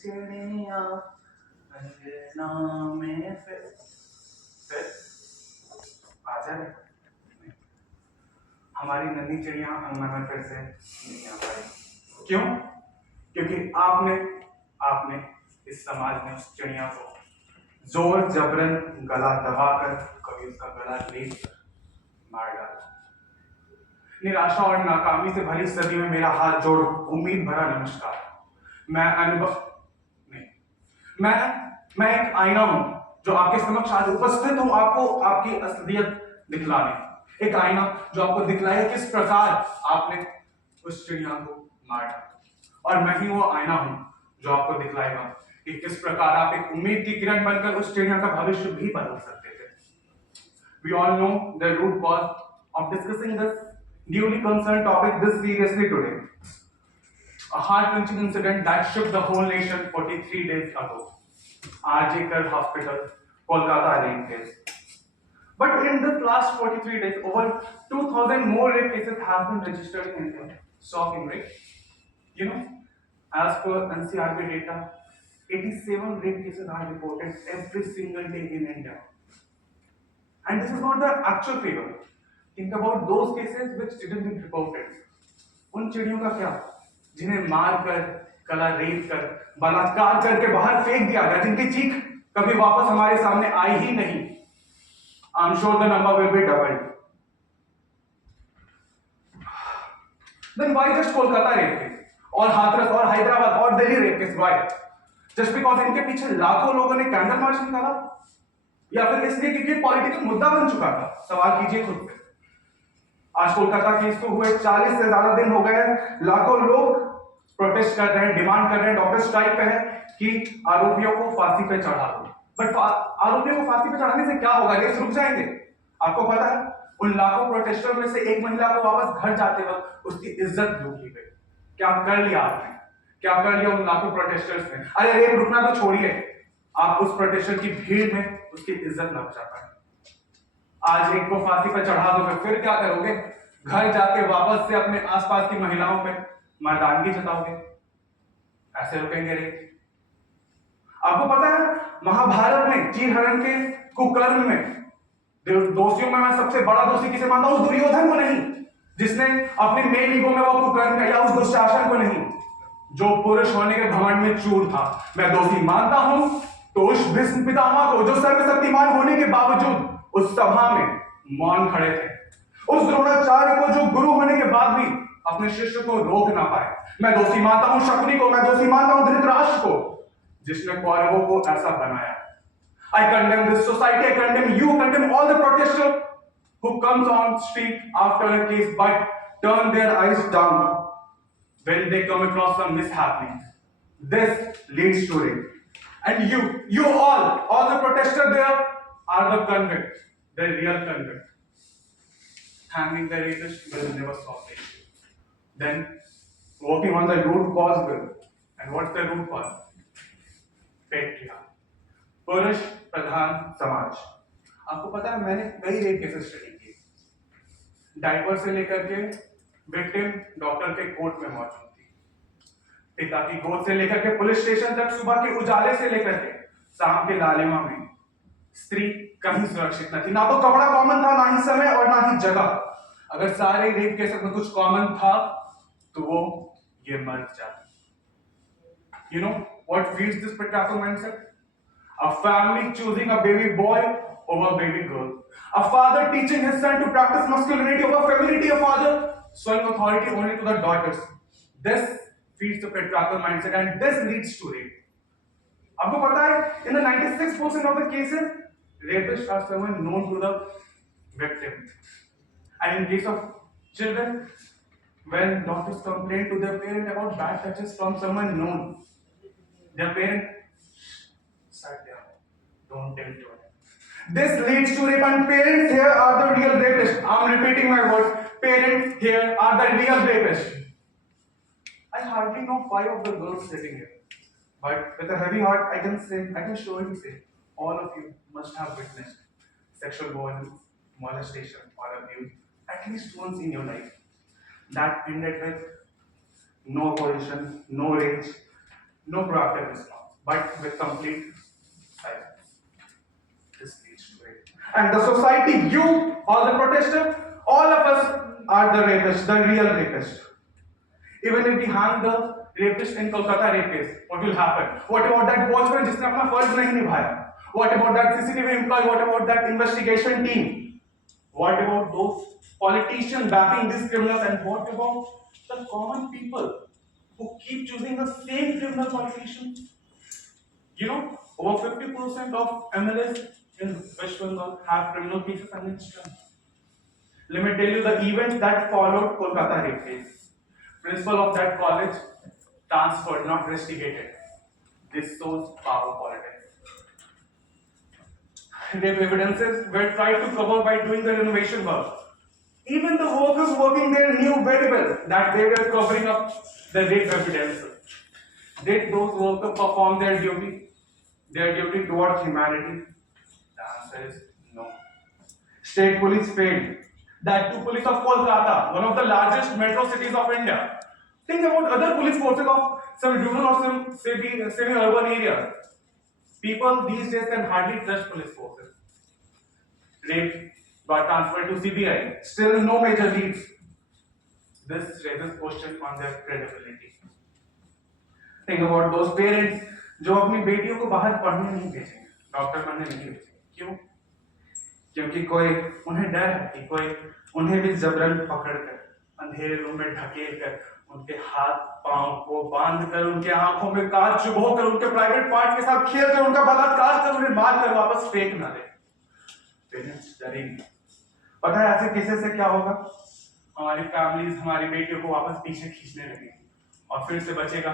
चिड़िया अंगना में फिर आ जाए। हमारी नन्ही चिड़िया अंगना में फिर से नहीं आ पाई। क्यों? क्योंकि आपने आपने इस समाज में उस चिड़िया को जोर जबरन गला दबाकर कभी उसका गला रेत कर मार डाला। निराशा और नाकामी से भरी सदी में मेरा हाथ जोड़ उम्मीद भरा नमस्कार। मैं अनुभव नहीं, मैं एक आईना हूं जो आपके समक्ष आज उपस्थित हूं, आपको आपकी असलियत दिखलाने। एक आईना जो आपको दिखलाए किस प्रकार आपने उस चिड़िया को मार डाला। और मैं ही वो आईना हूं जो आपको दिखलाएगा कि किस प्रकार आप एक उम्मीद की किरण बनकर उस चिड़िया का भविष्य भी बदल सकते थे। We all know the root cause of discussing this newly concerned topic this seriously today. A heart-wrenching incident that shook the whole nation 43 days ago. RJ Kar Hospital, Kolkata rape case. But in this last 43 days, over 2,000 more rape cases have been registered in India. Shocking, right? You know, as per NCRB data, 87 rape cases are reported every single day in India. And this is not the actual figure. Think about those cases which didn't get reported. उन चिड़ियों का क्या जिन्हें मार कर, गला रेत कर, बलात्कार करके बाहर फेंक दिया गया, जिनकी चीख कभी वापस हमारे सामने आई ही नहीं। I'm sure the number will be doubled. Then why just Kolkata rape case? और हाथरस और हैदराबाद और Delhi rape case? Why? Just because इनके पीछे लाखों लोगों ने कैंडल मार्च निकाला, या फिर इसलिए क्योंकि पॉलिटिकल मुद्दा बन चुका था? सवाल कीजिए खुद से। आज कोलकाता केस को हुए 40 से ज्यादा दिन हो गए, लाखों लोग प्रोटेस्ट कर रहे हैं, डिमांड कर रहे हैं, डॉक्टर स्ट्राइक पे है कि आरोपियों को फांसी पे चढ़ा दो। बट आरोपियों को फांसी पे चढ़ाने से क्या होगा? केस रुक जाएंगे? आपको पता है उन लाखों प्रोटेस्टर में से एक महिला को वापस घर जाते वक्त उसकी इज्जत लूट ली गई। क्या कर लिया आपने? क्या कर लिया उन लाखों प्रोटेस्टर्स ने? अरे रेप रुकना तो छोड़िए, आप उस प्रोटेस्टर की भीड़ में उसकी इज्जत न बचा पाए। आज एक को फांसी पर चढ़ा दो, फिर क्या करोगे? घर जाके वापस से अपने आसपास की महिलाओं पे मर्दानगी जताओगे? ऐसे रुकेंगे रे? आपको पता है महाभारत में चीरहरण के कुकर्म में दोषियों में मैं सबसे बड़ा दोषी किसे मानता हूं? उस दुर्योधन को नहीं जिसने अपने मेन ईगो में वो कुकर्म किया, उस दुशासन को नहीं जो पुरुष होने के घमंड में चूर था। मैं दोषी मानता हूं तो उस भीष्म पितामह को जो सर्वशक्तिमान होने के बावजूद उस सभा में मौन खड़े थे, उस द्रोणाचार्य को जो गुरु होने के बाद भी अपने शिष्य को रोक ना पाए। मैं दोषी मानता हूं शकुनी को, मैं दोषी मानता हूं धृतराष्ट्र को जिसने कौरवों को ऐसा बनाया। I condemn this society, I condemn you, condemn all the protesters who comes on street after a case but turn their eyes down when they come across some mishappenings. This leads to rape. And you all the protesters there are the convicts, the real convicts. Hanging the rapist will never solve the issue. Then working on the root cause will. And what's the root cause? Patriarchy. पुरुष प्रधान समाज। आपको पता है मैंने कई rape cases study किए, diaper से लेकर के विक्टिम डॉक्टर के कोर्ट में मौजूद थी, पिता की गोद से लेकर के पुलिस स्टेशन तक, सुबह के उजाले से लेकर के शाम के लालिमा में स्त्री कहीं सुरक्षित न थी। ना तो कपड़ा कॉमन था, ना ही समय और ना ही जगह। अगर सारे रेप केसेस में कुछ कॉमन था तो वो ये मर्द जाति। You know what feeds this patriarchal mindset? A family choosing a baby boy over a baby girl. A father teaching his son to practice masculinity over femininity. A father showing authority only to the daughters. This feeds the patriarchal mindset and this leads to rape. आपको पता है in the 96% of the cases, rapists are someone known to the victim. And in case of children, when daughters complain to their parent about bad touches from someone known, their parent sat there. Don't tell to them. This leads to rape, and parents here are the real rapists. I'm repeating my words. Parents here are the real rapists. I hardly know 5 of the girls sitting here, but with a heavy heart, I can surely say, all of you must have witnessed sexual violence, molestation, or abuse at least once in your life. That ended with no position, no range, no proactive response, but with complete silence. This leads to it. And the society, you, all the protesters, all of us are the rapists, the real rapists. Even if we hang the rapist in Kolkata rape case, what will happen? What about that watchman जिसने अपना फर्ज नहीं निभाया? What about that CCTV employee? What about that investigation team? What about those politicians backing these criminals? And what about the common people who keep choosing the same criminal politicians? You know, over 50% of MLAs in West Bengal have criminal cases against them. Let me tell you the events that followed Kolkata rape case. Principal of that college transferred, not investigated. This shows power politics. Rape evidences were tried to cover by doing the renovation work. Even the workers working there knew very well that they were covering up the rape evidence. Did those workers perform their duty towards humanity? The answer is no. State police failed. That too, police of Kolkata, one of the largest metro cities of India. Think about other police forces of some rural or some semi-urban areas. People these days can hardly trust police forces. Rape got transferred to CBI. Still no major leads. This raises questions on their credibility. Think about those parents जो अपनी बेटियों को बाहर पढ़ने नहीं भेजेंगे, doctor बनने नहीं भेजेंगे. क्यों? क्योंकि कोई उन्हें डर है कि कोई उन्हें भी जबरन पकड़कर अंधेरे रूम में ढकेल कर उनके हाथ पांव को बांध कर उनके आंखों में कांच चुभो कर उनके प्राइवेट पार्ट के साथ खेल कर उनका बलात्कार कर उन्हें मार कर वापस फेंक ना दे. पेरेंट्स डरेंगे. पता है ऐसे केसेस से क्या होगा? हमारी फैमिलीज हमारी बेटियों को वापस पीछे खींचने लगेगी और फिर से बचेगा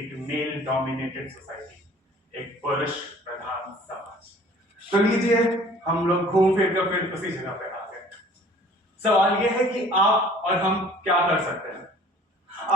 एक मेल डोमिनेटेड सोसाइटी, एक पुरुष प्रधान समाज. तो लीजिए हम लोग घूम फिर कर फिर उसी जगह पे आ गए. सवाल यह है कि आप और हम क्या कर सकते हैं.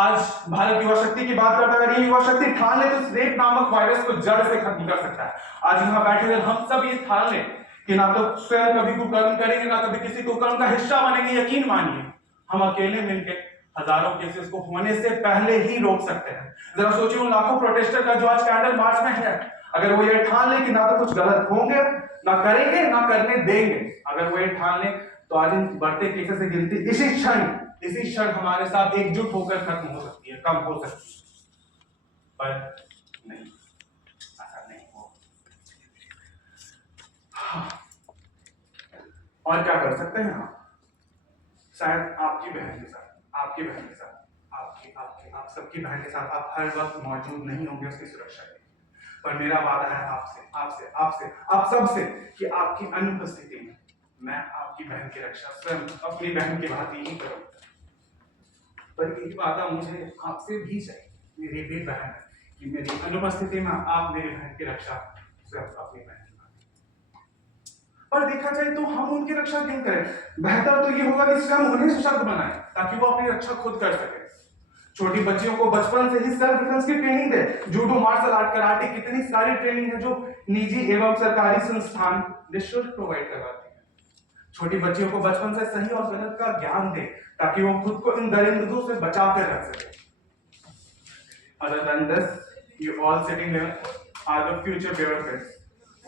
आज भारत युवा शक्ति की बात करता है. अगर ये युवा शक्ति ठान ले तो इस रेप नामक वायरस को जड़ से खत्म कर सकता है. आज यहाँ बैठे हुए हम सब ये ठान लें कि ना तो स्वयं कभी कुकर्म करेंगे, ना कभी किसी कुकर्म का हिस्सा बनेंगे. यकीन मानिए हम अकेले मिलकर हजारों केसेस को होने से पहले ही रोक सकते हैं. जरा सोचिए उन लाखों प्रोटेस्टर का जो आज कैंडल मार्च में है, अगर वो ये ठान ले कि ना तो कुछ गलत होंगे, ना करेंगे, ना करने देंगे, अगर वो ये ठान ले तो आज इन बढ़ते केसेस की गिनती इसी क्षण हमारे साथ एकजुट होकर खत्म हो सकती है, कम हो सकती है. पर नहीं, ऐसा नहीं हो. और क्या कर सकते हैं आप? शायद आपकी बहन के साथ, आपकी बहन के साथ, आप सबकी बहन के साथ आप हर वक्त मौजूद नहीं होंगे उसकी सुरक्षा के लिए. पर मेरा वादा है आप सबसे कि आपकी अनुपस्थिति में मैं आपकी बहन की रक्षा स्वयं अपनी बहन की भांति ही करूंगा. पर एक वादा मुझे आपसे भी चाहिए, मेरी भी बहन, कि मेरी अनुपस्थिति में आप मेरी बहन की रक्षा स्वयं अपनी बहन की भांति. पर देखा जाए तो हम उनकी रक्षा क्यों करें? बेहतर तो ये होगा कि स्वयं उन्हें सशक्त बनाएं ताकि वो अपनी रक्षा खुद कर सके. छोटी बच्चियों को बचपन से ही सेल्फ डिफेंस की ट्रेनिंग दे. जूडो, मार्शल आर्ट, कराटे, कितनी सारी ट्रेनिंग है जो निजी एवं सरकारी संस्थान निःशुल्क प्रोवाइड करवाते हैं. छोटी बच्चियों को बचपन से सही और गलत का ज्ञान दे ताकि वो खुद को इन दरिंदों से बचा कर रख सके. Other than this, you all sitting here are the future bureaucrats,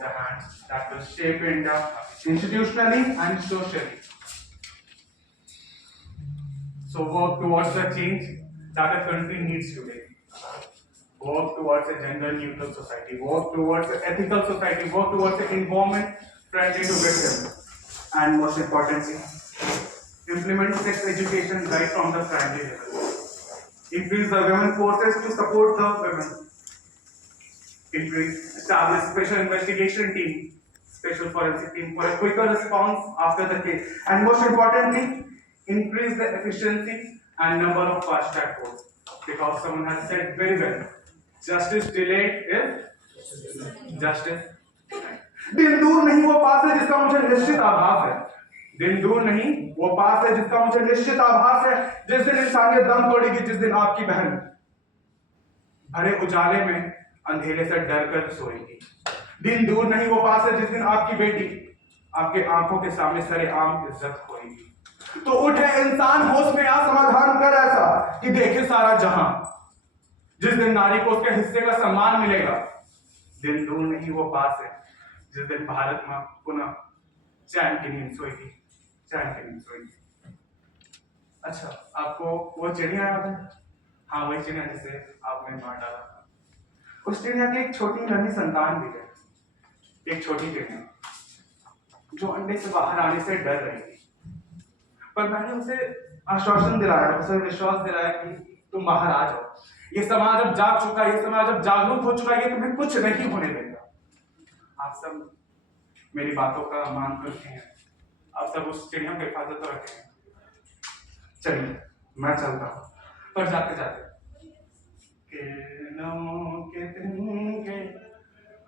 the hands that will shape India institutionally and socially. So work towards the change that a country needs today. Work towards a gender-neutral society. Work towards an ethical society. Work towards an environment friendly to victims. And most importantly, implement sex education right from the primary level. Increase the women forces to support the women. Establish special investigation team, special forensic team for a quicker response after the case. And most importantly, increase the efficiency and number of fast track courts. Because someone has said very well, justice delayed is justice denied. दिन दूर नहीं वो पास है जिसका मुझे निश्चित आभास है. दिन दूर नहीं वो पास है जिसका मुझे निश्चित आभास है. जिस दिन इंसानियत दम तोड़ेगी, जिस दिन आपकी बहन भरे उजाले में अंधेरे से डर कर सोएगी. दिन दूर नहीं वो पास है जिस दिन आपकी बेटी आपके आंखों के सामने सरेआम इज्जत होएगी. तो उठे इंसान, होश में आ, समाधान कर ऐसा कि देखे सारा जहां. जिस दिन नारी को उसके हिस्से का सम्मान मिलेगा, दिन दूर नहीं वो पास है जिस दिन भारत में पुनः चैन की नींद सोएगी, चैन की नींद सोएगी। अच्छा, आपको वो चिड़िया याद है? हाँ, वही चिड़िया जिसे आपने मार डाला था। उस चिड़िया की एक छोटी नन्ही संतान भी है, एक छोटी चिड़िया जो अंडे से बाहर आने से डर रही थी। पर मैंने उसे आश्वासन दिलाया, उसे विश्वास दिलाया कि तुम बाहर आ जाओ, ये समाज अब जाग चुका है, ये समाज अब जागरूक हो चुका है, ये तुम्हें कुछ नहीं होने देगा। आप सब मेरी बातों का मान करते हैं, आप सब उस चिड़िया की हिफाजत तो रखें। चलिए मैं चलता हूँ, पर जाते जाते किरणों के तिनके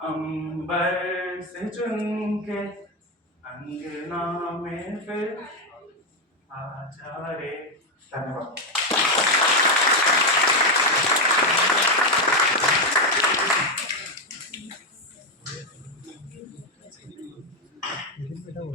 अंबर से चुन के अंगना में फिर आजा रे। धन्यवाद। बेटा वो